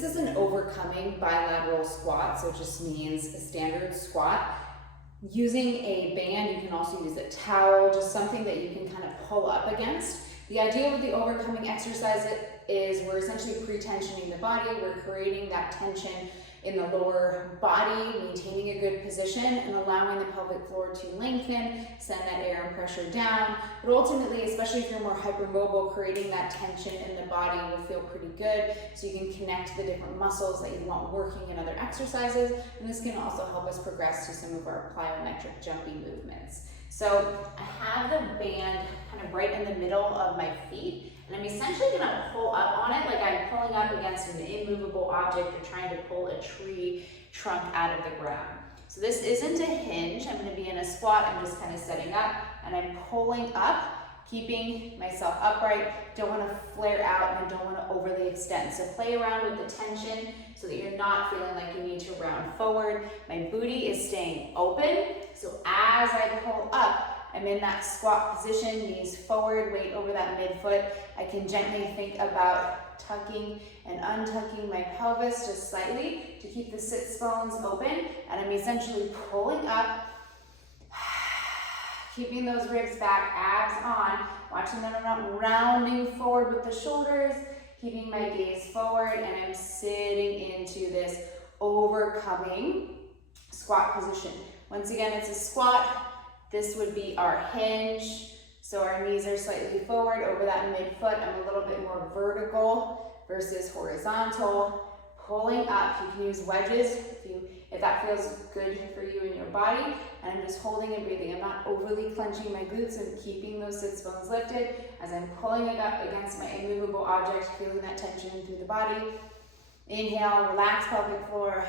This is an overcoming bilateral squat, so it just means a standard squat. Using a band, you can also use a towel, just something that you can kind of pull up against. The idea with the overcoming exercise is we're essentially pre-tensioning the body, we're creating that tension in the lower body, maintaining a good position and allowing the pelvic floor to lengthen, send that air and pressure down. But ultimately, especially if you're more hypermobile, creating that tension in the body will feel pretty good, so you can connect the different muscles that you want working in other exercises, and this can also help us progress to some of our plyometric jumping movements. So I have the band kind of right in the middle of my feet, and I'm essentially going to pull up on it like I'm pulling up against an immovable object or trying to pull a tree trunk out of the ground. So this isn't a hinge. I'm going to be in a squat. I'm just kind of setting up, and I'm pulling up, keeping myself upright. Don't want to flare out, and I don't want to overly extend. So play around with the tension so that you're not feeling like you need to round forward. My booty is staying open, so as I pull up, I'm in that squat position, knees forward, weight over that midfoot. I can gently think about tucking and untucking my pelvis just slightly to keep the sits bones open, and I'm essentially pulling up, keeping those ribs back, abs on, watching that I'm not rounding forward with the shoulders, keeping my gaze forward, and I'm sitting into this overcoming squat position. Once again, it's a squat. This would be our hinge. So our knees are slightly forward over that midfoot. I'm a little bit more vertical versus horizontal. Pulling up, you can use wedges if that feels good for you in your body. And I'm just holding and breathing. I'm not overly clenching my glutes and keeping those sits bones lifted as I'm pulling it up against my immovable object, feeling that tension through the body. Inhale, relax pelvic floor.